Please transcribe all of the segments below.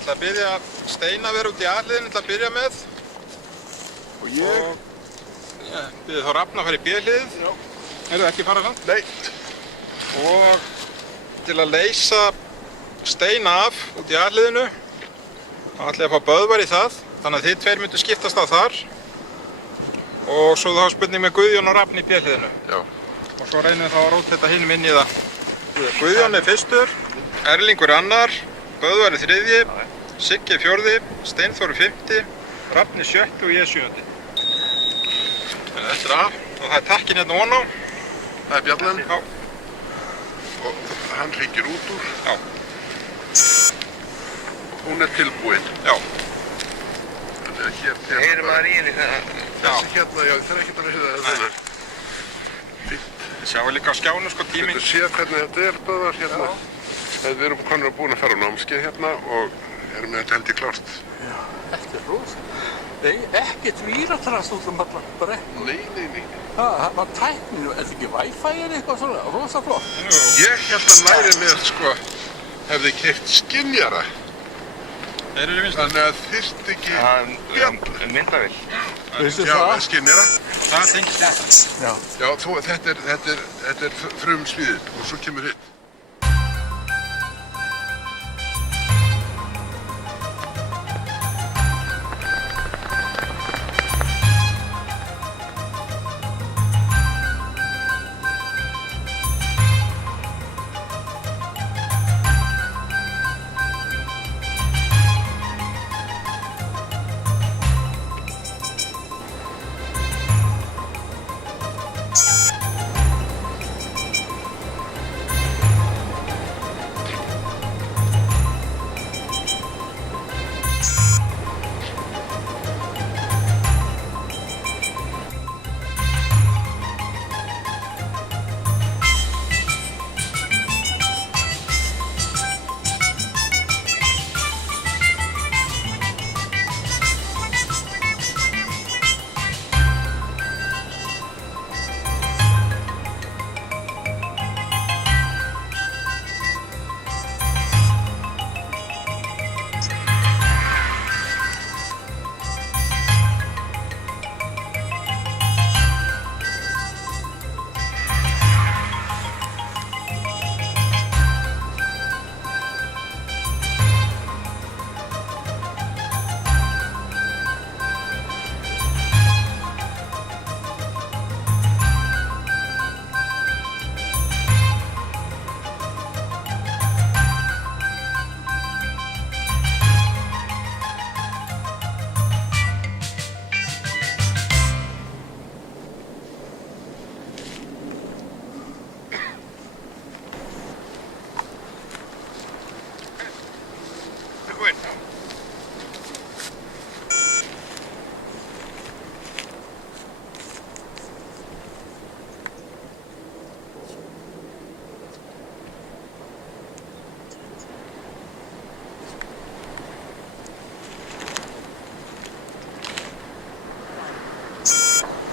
ætla að biðja Steina að vera út í A-hliðinni til að byrja með. Og ég? Og biðja þá Rafn að fara í B-hlið. Já. Heyrðu, ekki fara samt? Nei. Og til að leysa Steina af út í A-hliðinu, þá ætla ég að fá Böðvar í það. Þannig að þið tveir myndu skiptast á þar. Og svo þá spurning með Guðjón og Rafn í B-hliðinu. Já. Og svo reynum við þá að róta þetta hinum inn í það. Guðjón er fyrstur, Erlingur annar, Böðvar er þriðji, Siggi er fjórði, Steinþór er fimmti, Rafn er sjötti og ég er sjöundi. Þetta er A og það er takkin hérna ofan á. Það er bjallan. Já. Og hann hringir út úr. Já. Hún er tilbúin. Já. Þannig að hér... Heyrir maður í henni það? Þessi hérna, já, það er ekki bara að heyra það. Fínt. Við sjáum líka á skjánu sko tíminn. Þú séð hvernig þetta er, Böðvar, hérna. Við erum konur búin að fara á námskeið hérna og erum með þetta held í klárt. Já, þetta er rosa. Nei, ekkert víratrast út allan brekku. Nei. Það var tæknin, er þetta ekki Wi-Fi eða eitthvað svona, rosa flott. Ég held að læri mér, sko, hefði keypt skynjara. Þeir eru vinstri. Þannig að þyrfti ekki bjall. Myndavél. Veistu Já, það? skynjara. Það tengist þetta. Já. Já, þetta er frumsmíðin og svo kemur hitt.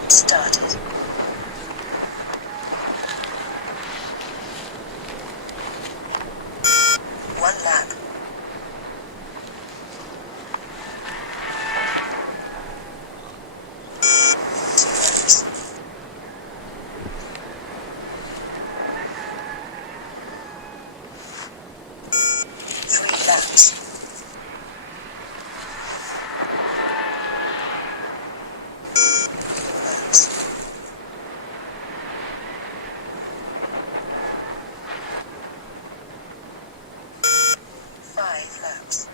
Started. One lap. Three laps. Five laps.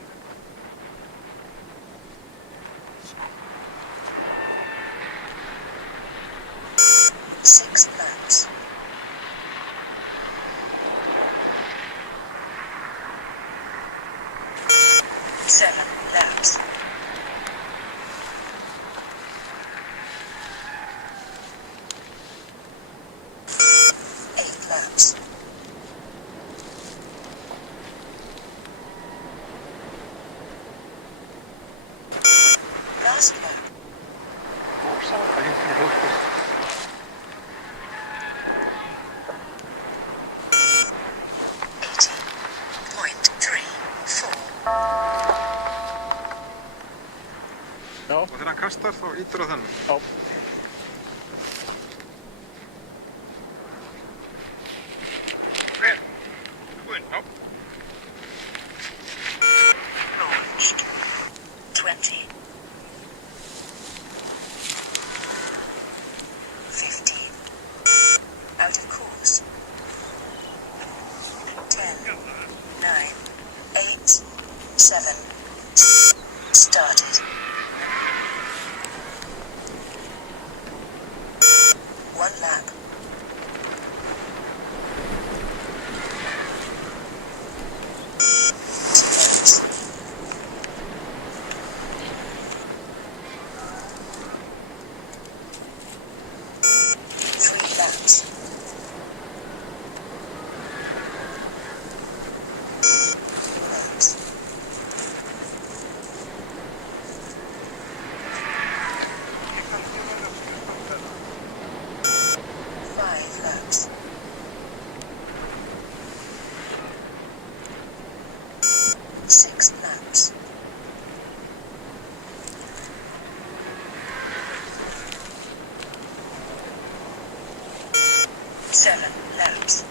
Six laps. Seven laps. Eight laps. Last lap. .34. startar þá ítur á þennan. Já. Ok, búinn, já. Launched. 20. 15. Out of course. 10. 9. 8. 7. Started. 1 lap. Laps. 3 laps. 4 laps. 5 laps. 6 laps. 7 laps.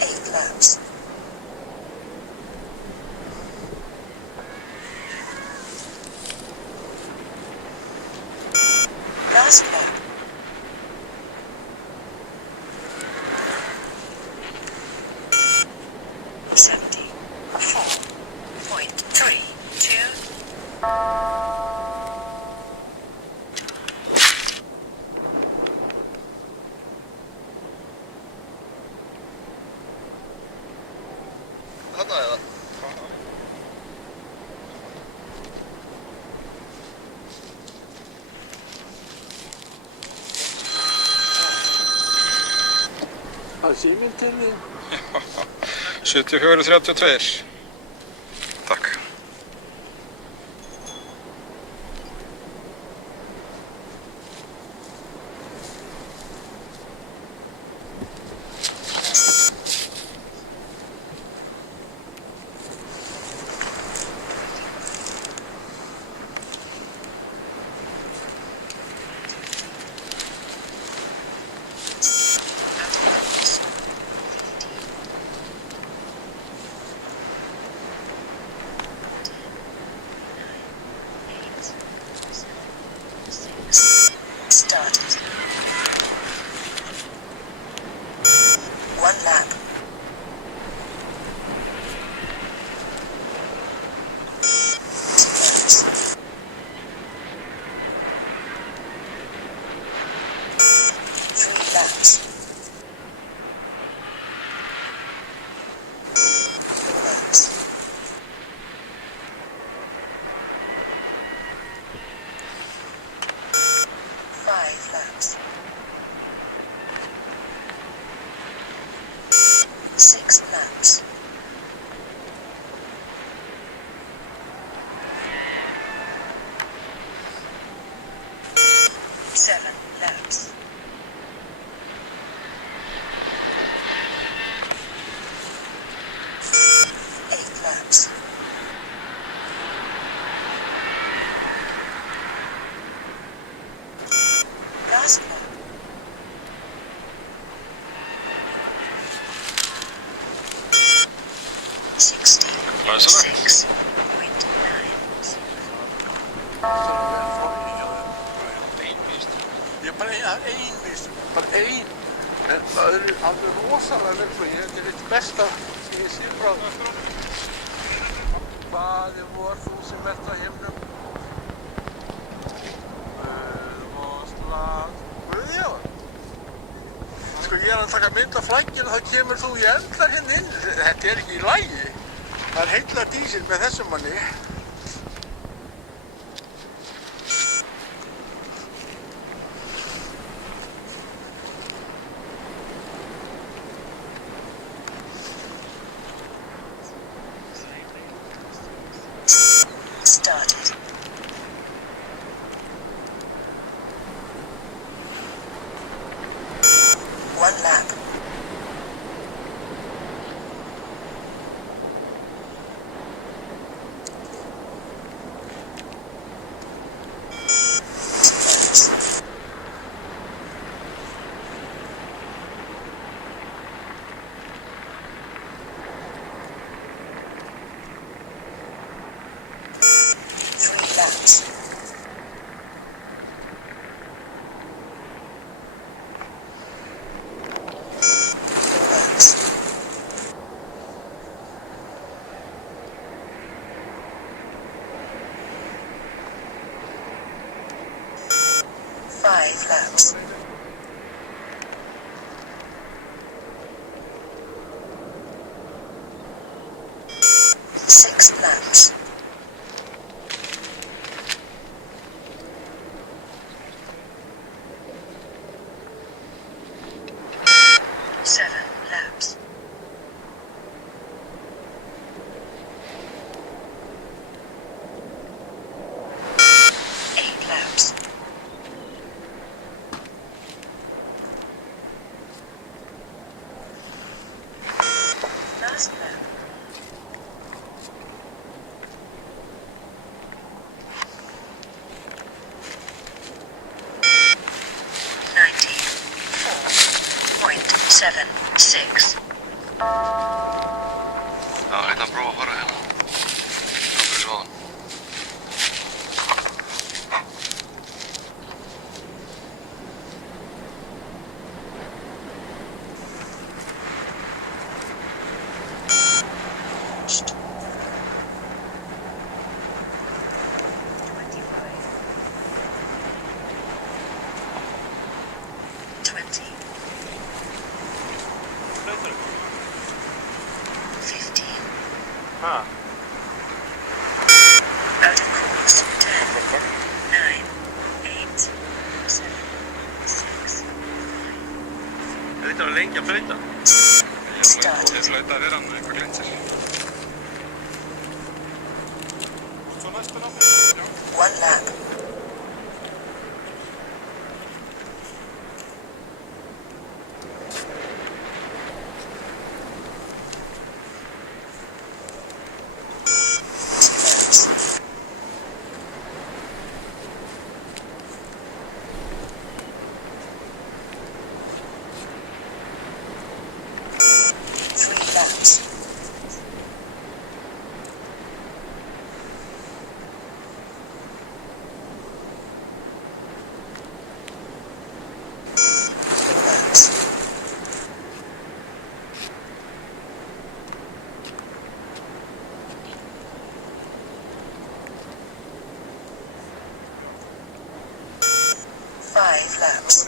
8 laps. 1st lap. 74.32. Þarna eða? Það er síminn til þín. 74-32. Takk. Started. 1 lap. 2 laps. 3 laps. 4 laps. 5 laps. 6 laps. 7 laps. 8 laps. 1st lap. 16.9. Ég er bara ein víst, bara ein. En það er alveg rosalega vel svo, þetta er eitt besta sem ég sé frá. Hvaði vor þú sem ert að himnum? Guðjón! Sko ég er að taka mynd af flagginu, þá kemur þú í eldar hérna inn. Þetta er ekki í lagi. Það er heilla dísil með þessum manni. Started. 1 lap. 1 6 laps. 7 laps. 8 laps. 'Last lap. 94.76. Já, ég ætla að prófa að fara hérna. Það fyrir svo. Launched. 25. 20. 15. Ha, Out of course. 10. 9. 8. 7. 6. Þetta var lengi að flauta. Started. Ég flauta að vera hann eitthvað gleynt sér. Svo næstur á mig. Já. 1 lap. Laps. 3 laps. 3 laps. 5 laps.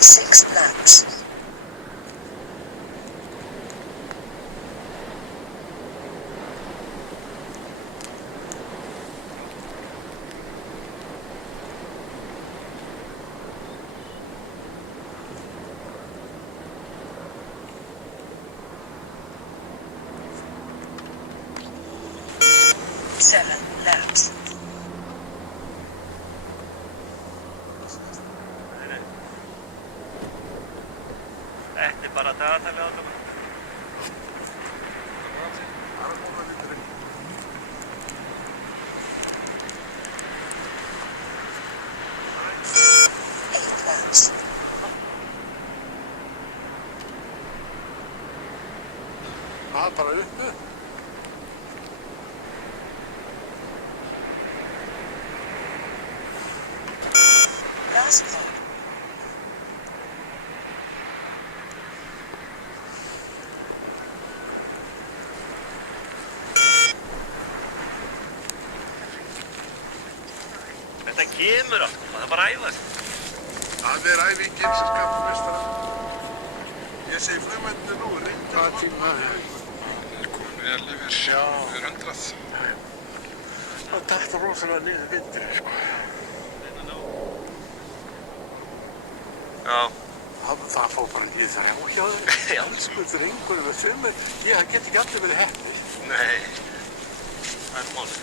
6 laps. 7 laps. Þetta er bara dagatalið á þetta. Eight laps. það er bara uppu. Last lap. Þetta kemur allt, það er bara að æfa sig. Það er æfingin sem skapar mestara. Ég segi flugmættinu nú, reynda Hvaða tíma er það? Það er komin vel yfir 100. Það dætt rosalega niður vindur, sko. Já. Það fór bara í þrjá hjá þeim. Já. Spurður einhverju með sumir. Ég get ekki allir verið heppnir. Nei. Það er málið.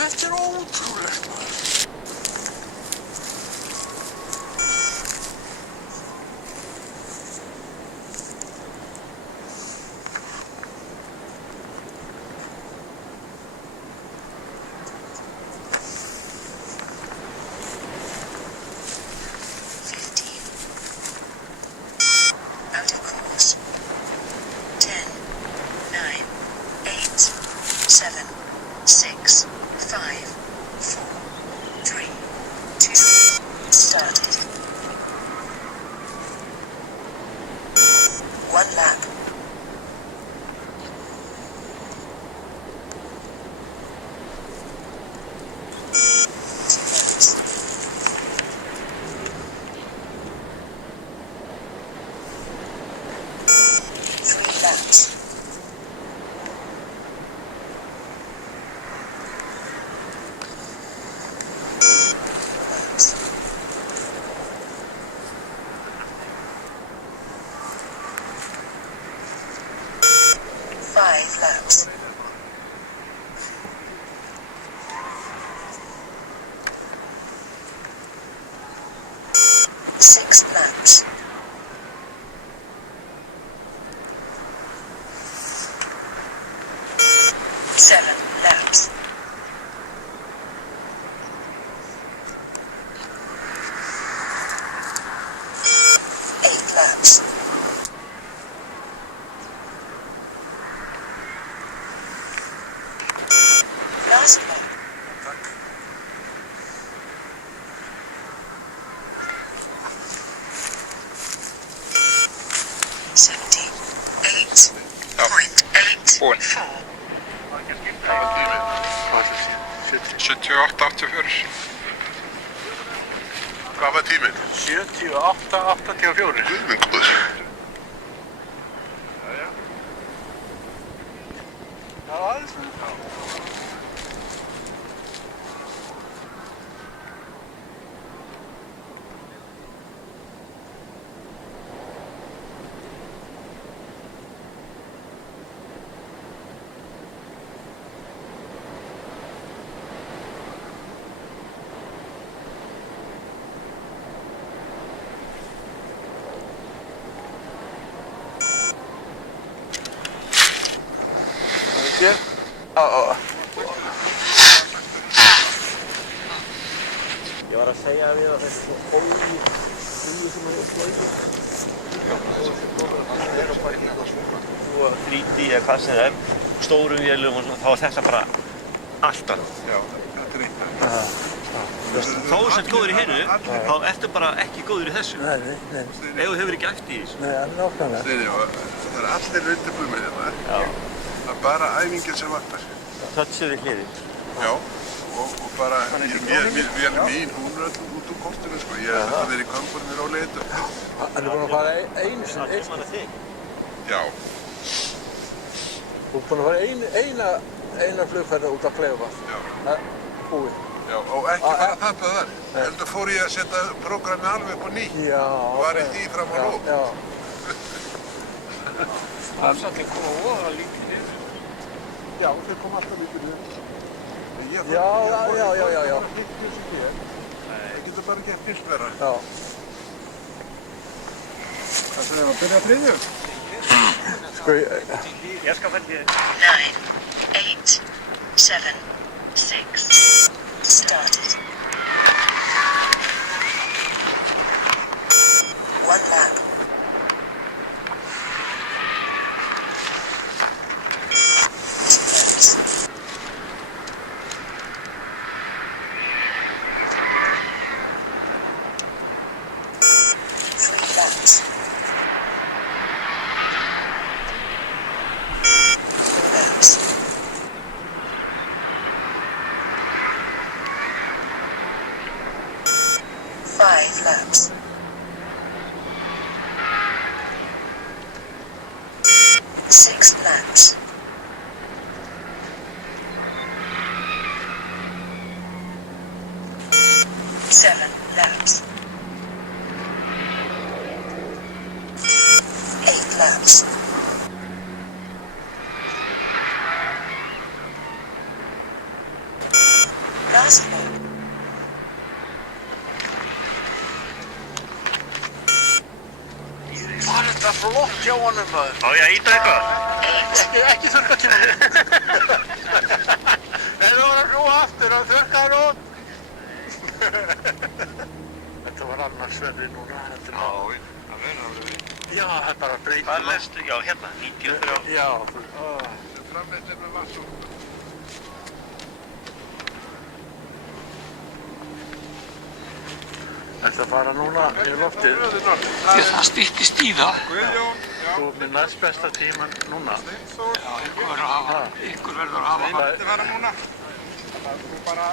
Þetta er ótrúlegt, maður. Out of course. 10, 9, 8, 7, 6, 5, 4, 3, 6 laps. 7 laps. 8 laps. 'Last lap. 78.84. Hvað var tíminn? 78-84. Hvað var tíminn? 78-84. Guð minn góður. Já, aðeins svona. Hér? Já. Ég var að segja við að þessi svo hói sem er flóið og 3D eða hvað sem það er, stórum vélum og svona, þá er þetta bara alltaf. Já, þetta er eitthvað. Þó sem góður í hinu, þá ertu bara ekki góður í þessu. Nei. Ef þú hefur ekki eftir í þessu. Nei, nákvæmlega. Það er allir undirbúið með þetta. Já. Það er bara æfingin sem vantar. Touchið við hliðið. Já, og bara, vélum mín, hún er öll út úr kortinu, sko. Ég hef þetta verið í kampunum í róli þetta. Hann er búinn að fara einu sinni, Það er þig. Já, Þú er búinn að fara eina flugferð út af Kleifabað. já, Það er búið. já, og ekki bara tappa þar. Heldur fór ég að setja prógrammi alveg upp á ný. Já. Var í því fram á lók. Já. Afsallin kom á voða lítið niður. Já, þeir kom alltaf líka niður. Já. Það getur bara gert pilsverra. Já. Það sem er að byrja að þriðju. Sko, Ég skal fælt ég. 9, 8, 7, 6. Started. 1 lap. 2 laps. 3 laps. 4 laps. 5 laps. 6 laps. 7 laps. 8 laps. 'Last lap. hvað er þetta flott hjá honum, maður? Á ég að íta eitthvað? Ekki þurrka til hann. En þú var að hlúa aftur og þurrkaður út. Þetta var annars verði núna. Þetta er Já, það verður alveg við. Já, það er bara breytið. Hvað lestu? Já, hérna, 93. Já. Framleitt með vatnsúr. Þetta fara núna í loftið. Það styttist í það. Guðjón, já, Þú er með næst besta tíman núna. Steinsór, Ykkur verður að hafa. Þetta fara núna. Það er nú bara...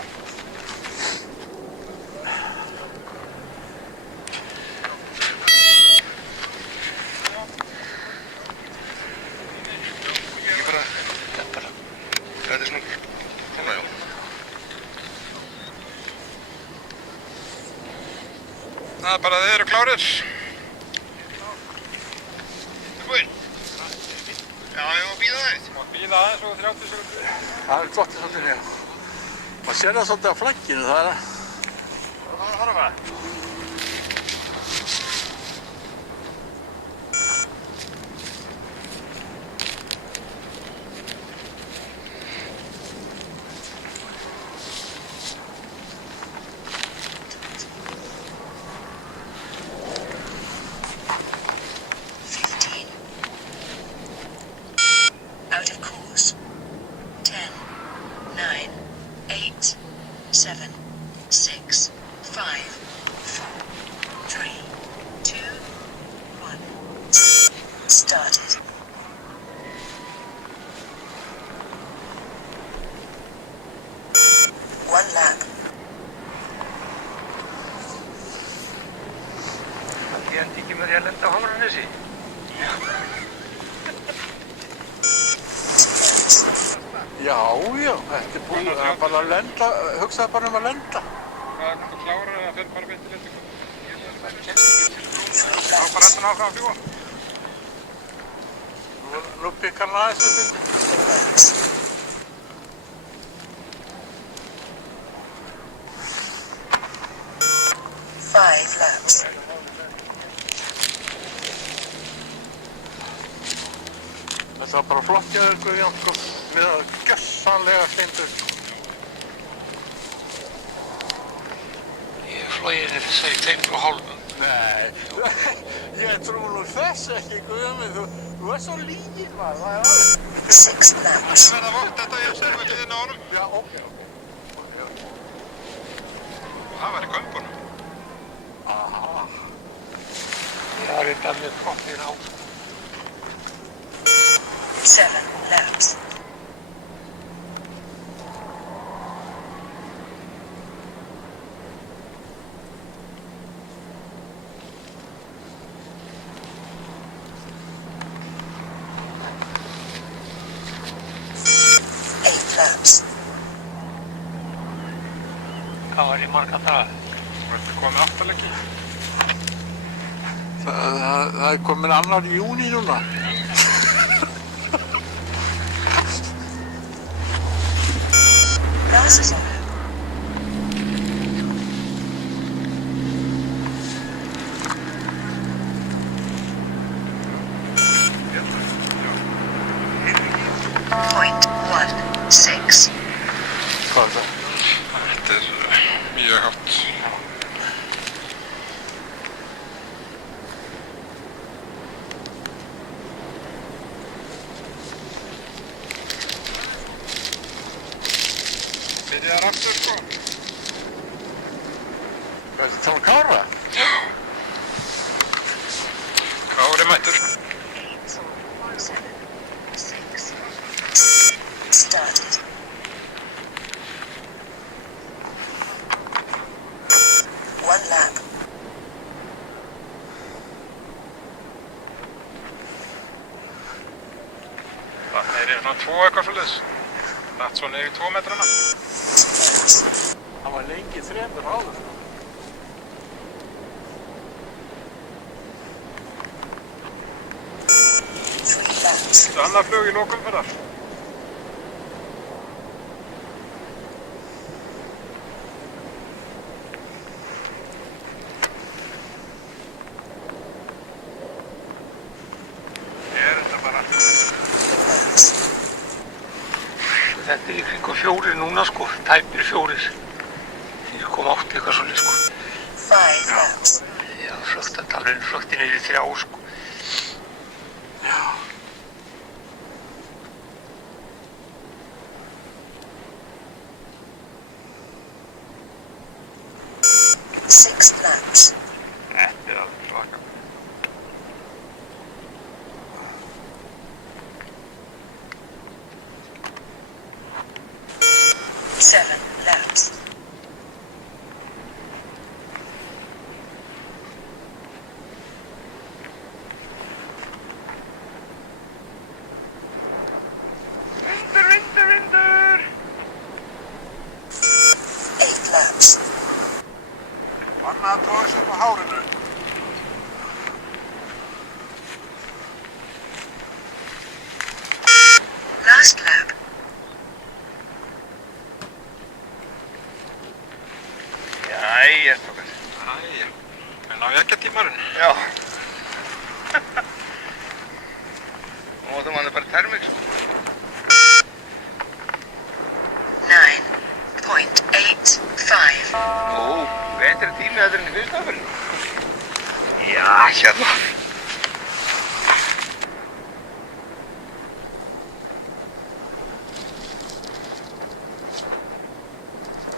Þetta er svona, já. Það er bara þeir eru klárir. Búinn. Já, ég má bíða aðeins. Má bíða aðeins og 30 sekundur. Það er gott í svolítið, já. Maður sér það svolítið á flagginu, það er... Horfa. 7, 6, 5, 4, 3, 2, 1. Started. One lap. Ég endi ekki með því að lenda á Hamranessi. Já, þetta búið að bara lenda, hugsaði bara að lenda. Hvað þú klárar að fyrir bara beint í lendingu? Þá bara hendur áfram að fljúa. Nú pikkar hann aðeins við fyndi. 5 laps. Þetta var bara flott hjá þér, Guðjón, sko, með að gjössanlega steindur. Ég flóið henni þess að ég 2,5. Nei, ég trú nú þess ekki, Guðjón minn, þú ert svo líginn maður, það er alveg. 6 laps. Ég verð að votta þetta ég sér með liðin á honum. Já, ok. Og það var í gömbunum. Aha. Ég har reynda með koppir á. 7 laps. Hvað var í marga daga? Þetta er komið aftarleiki. Það er komin 2. júní núna. Gases on. Point 1, 6. Hvað er það? Þetta er mjög hátt. Byrjaðar aftur sko. Hvað er þetta Kára? Já. Kári mættur. 8, 7, 6. Started. One lap. Það er svona 2 eitthvað svolítið. Datt svona yfir 2 metrana. Hann var lengi 3 áður. Three laps. Þetta er annað flug í lokum fyrir þar. Ég er þetta bara. Þetta er í kringu 4 núna sko, tæpir 4. 4,8 eitthvað svolítið sko. 5 laps. Já, fröktantalinn fröktin er í 3 sko. Já. Six laps. Þetta er alveg svaka. Seven laps. Vindur! 8 laps. Annað að tóa sig upp á hárinu. Last lap. Jæja, strókar. Æja, en á ég ekki að tímarinn. Já. Nú áttum hann bara termik sko. 9.85. Nú, betri tími þetta enn í fyrsta fyrir. Já, hérna.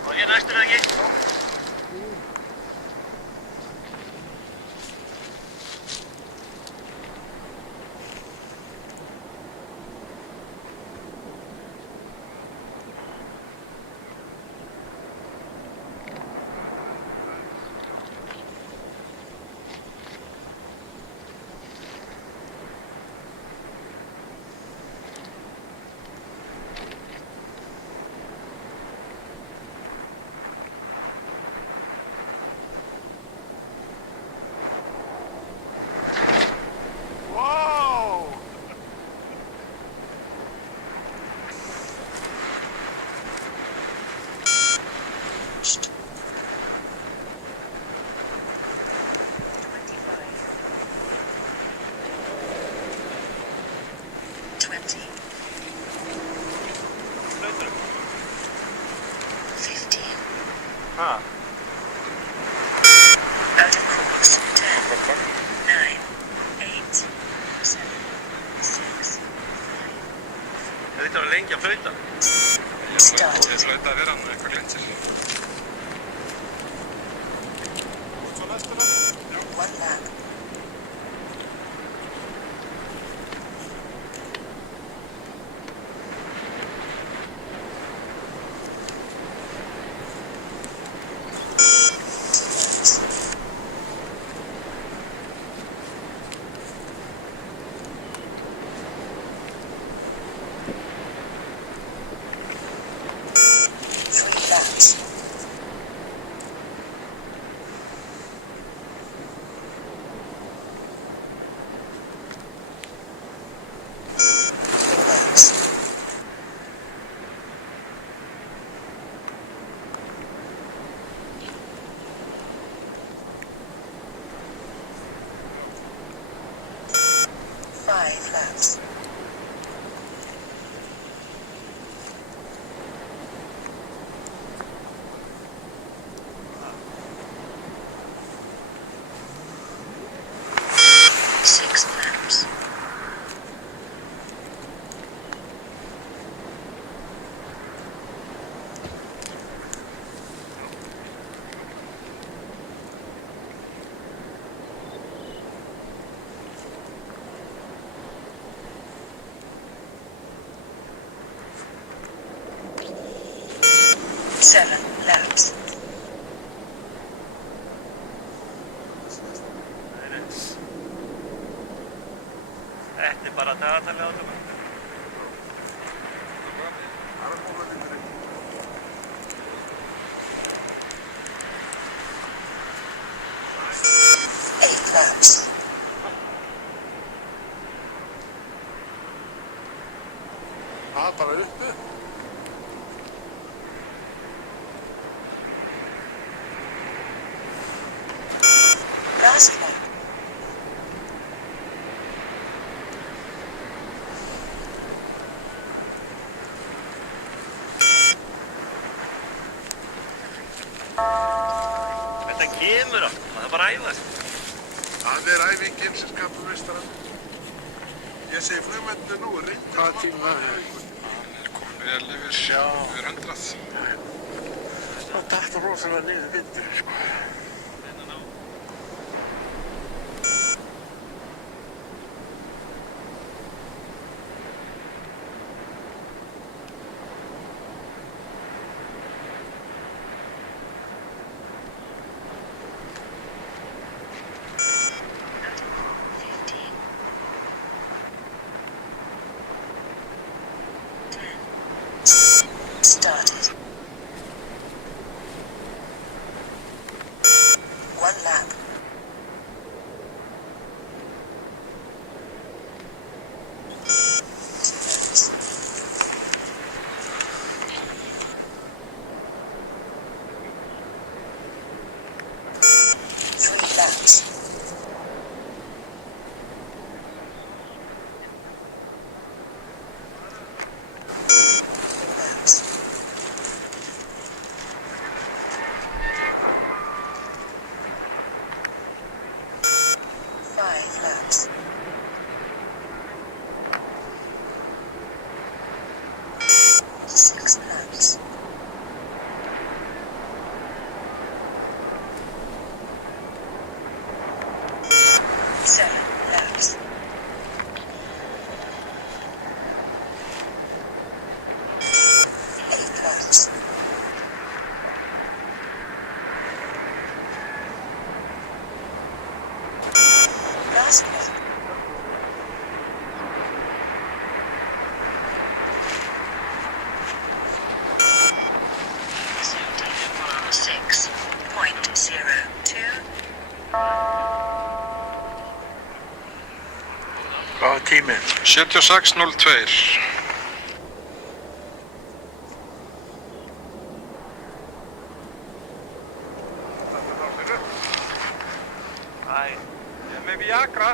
Og ég næstur eða ekki? Ha? Out of course. 10, 9, 8, 7, 6, Það lítur að lengi að flauta. Start. Ég flauta að vera hann eitthvað glint sér. One lap. Five laps. Six laps. Seven laps. Þetta bara dagatalið á þetta. Eight laps. Það bara uppi. Last lap. Þetta kemur allt, það er bara að æfa sig. Það er æfingin sem skapar meistarann. Ég segi flugmenninu nú, reyndu. Hvað tíma er það? Hann er komin vel yfir 100. Það datt rosalega niður vindur, sko. Started. 6.02. Hvað var tíminn? 76.02. Æ, Ég er með Viagra.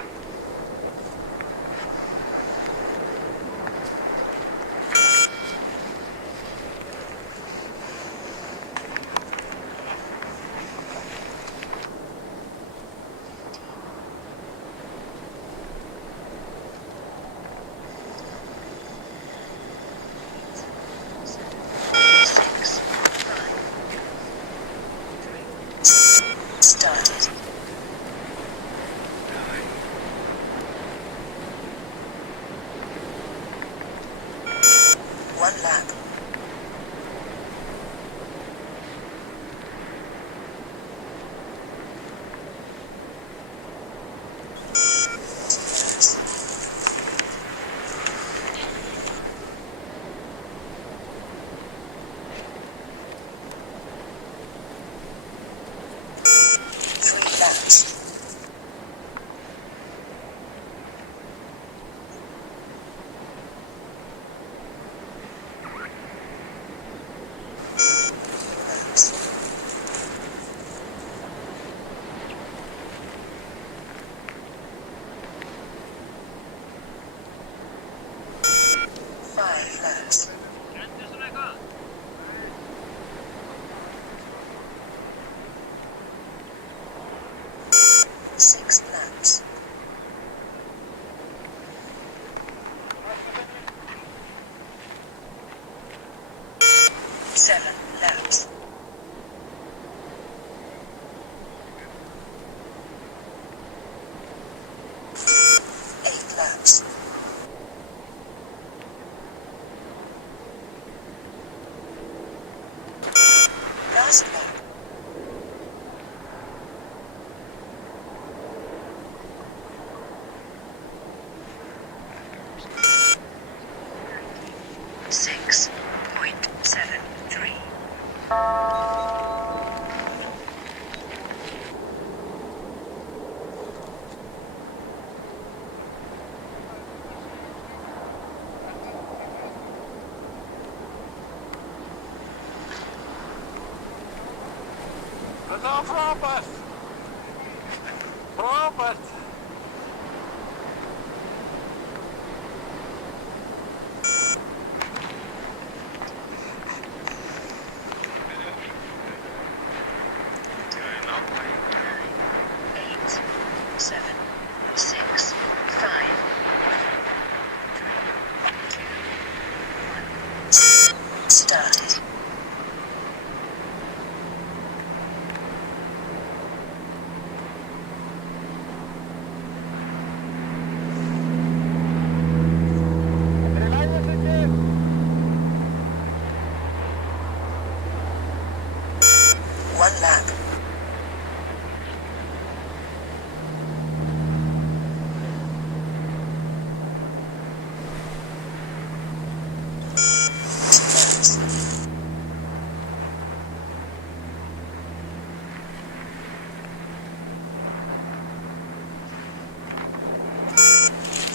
Started. One lap. Three laps. Five laps. Six laps. Seven laps. Eight laps. Last lap. Six point 7.3. Þetta var frábært. Frábært. Eight, 7, 6, 5, 3, 2, 1. Started. One lap.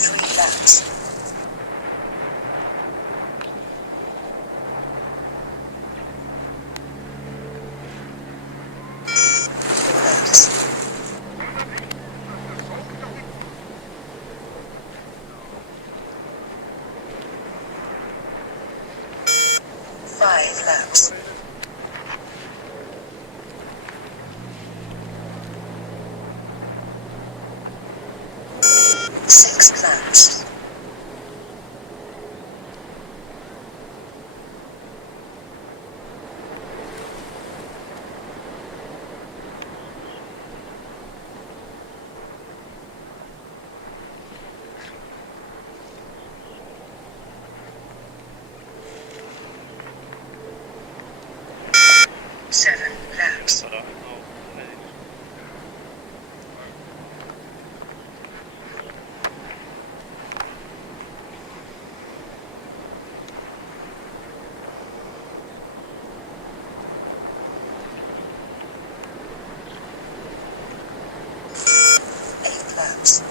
Three laps. Laps. Five laps. Six laps. Seven laps. bara á leiðinni. laps.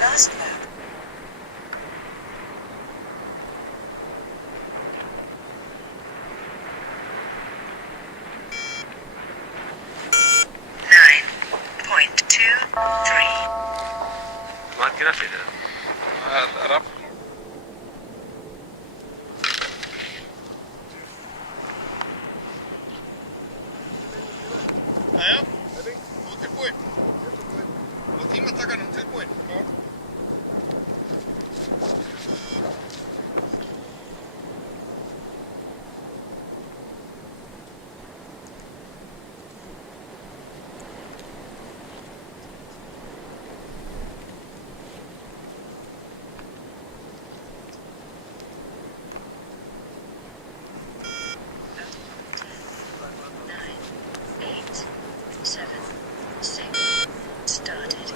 Last lap. Nine point 2-3. Margir allir eða? Rafn. Jæja, þú tilbúinn. Og tímatakarinn tilbúinn. Nine, 8, 7, 6. Started.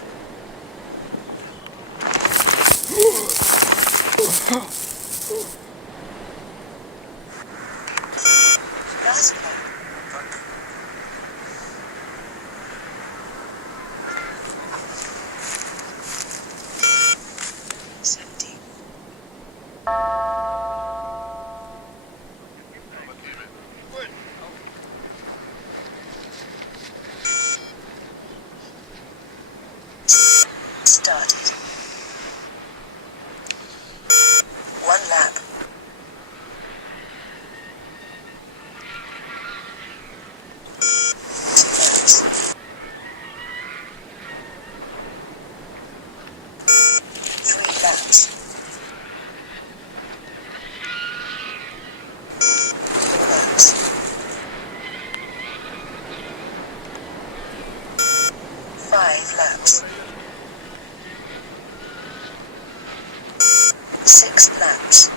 Last lap. Seventy. Started. One lap. Two laps. 3 laps. 4 laps. 5 laps. 6 laps.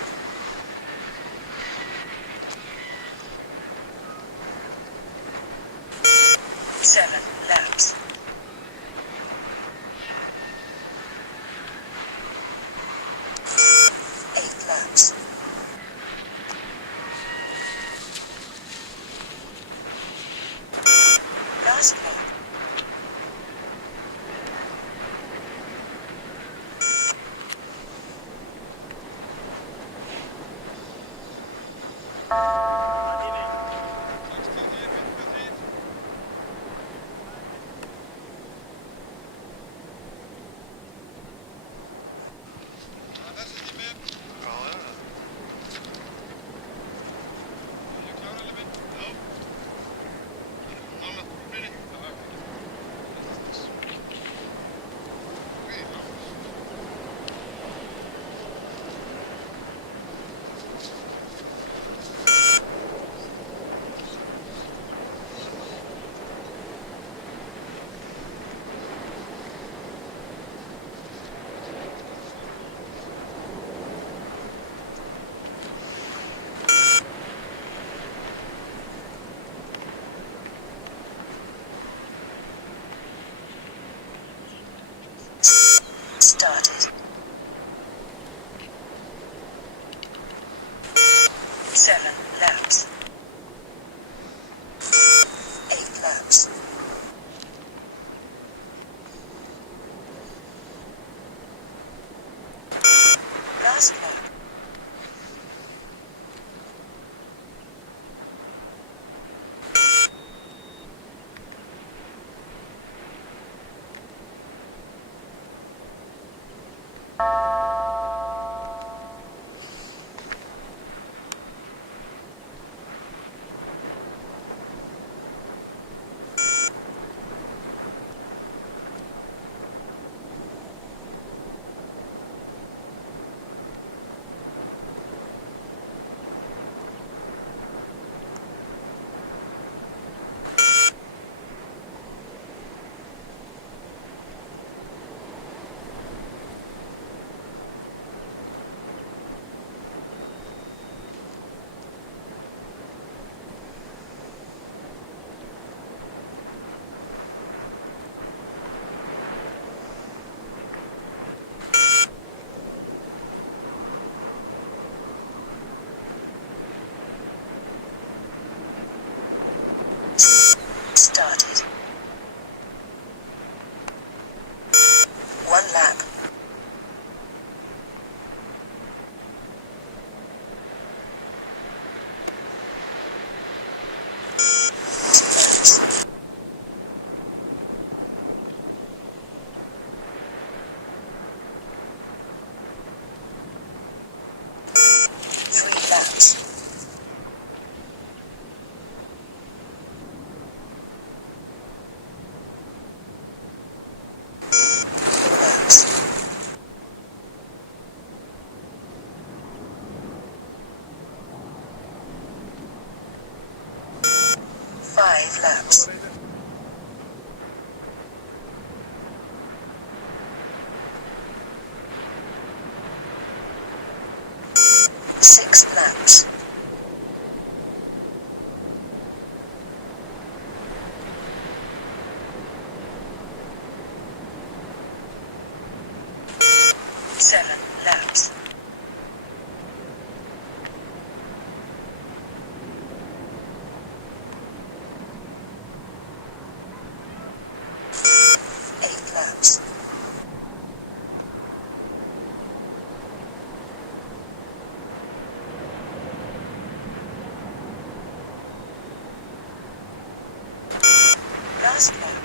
7 laps. 8 laps. Last lap. Þessi tími. Hvað er það? Ég klára alveg minn. Já. Nálægt brúninni. Já, ok. Started. 1 lap. Laps. 3 laps. 4 laps. 5 laps. 6 laps. 7 laps. 8 laps. 'Last lap.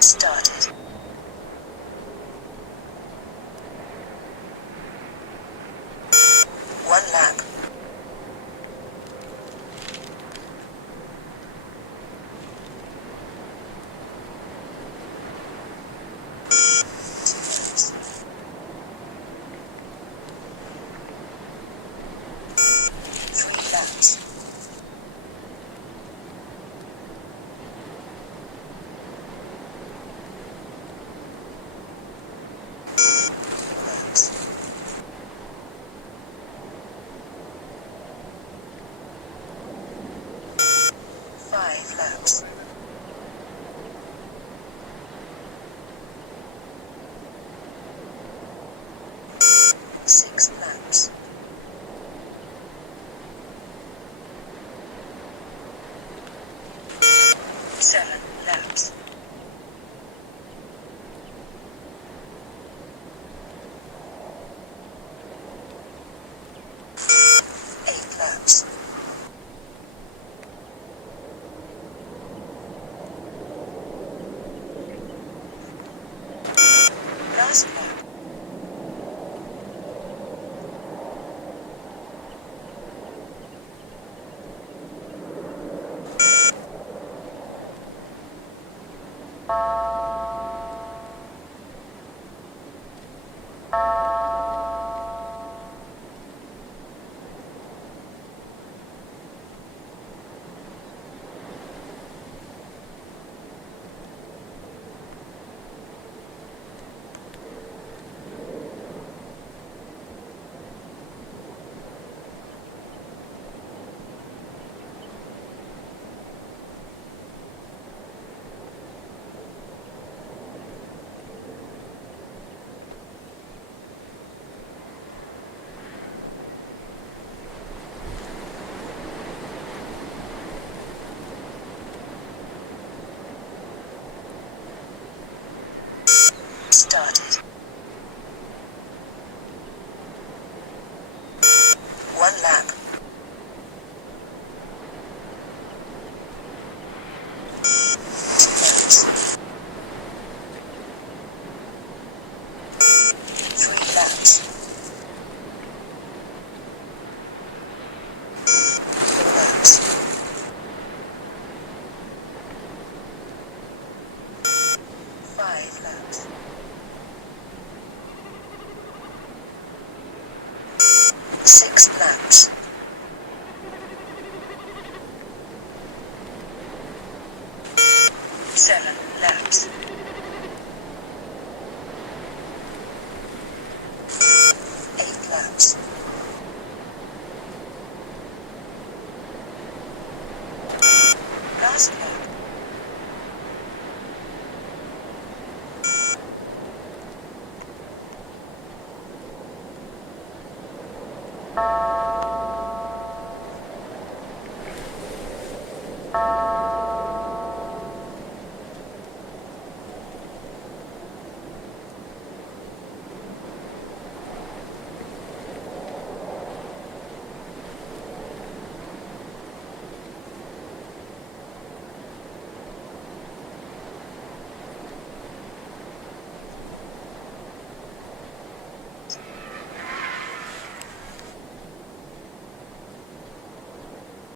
Started. 1 lap. 2 laps. 3 laps. 4 laps. 5 laps. 6 laps. 7 laps. 8 laps. 'Last lap. 6 laps. 7 laps. 8 laps. last lap.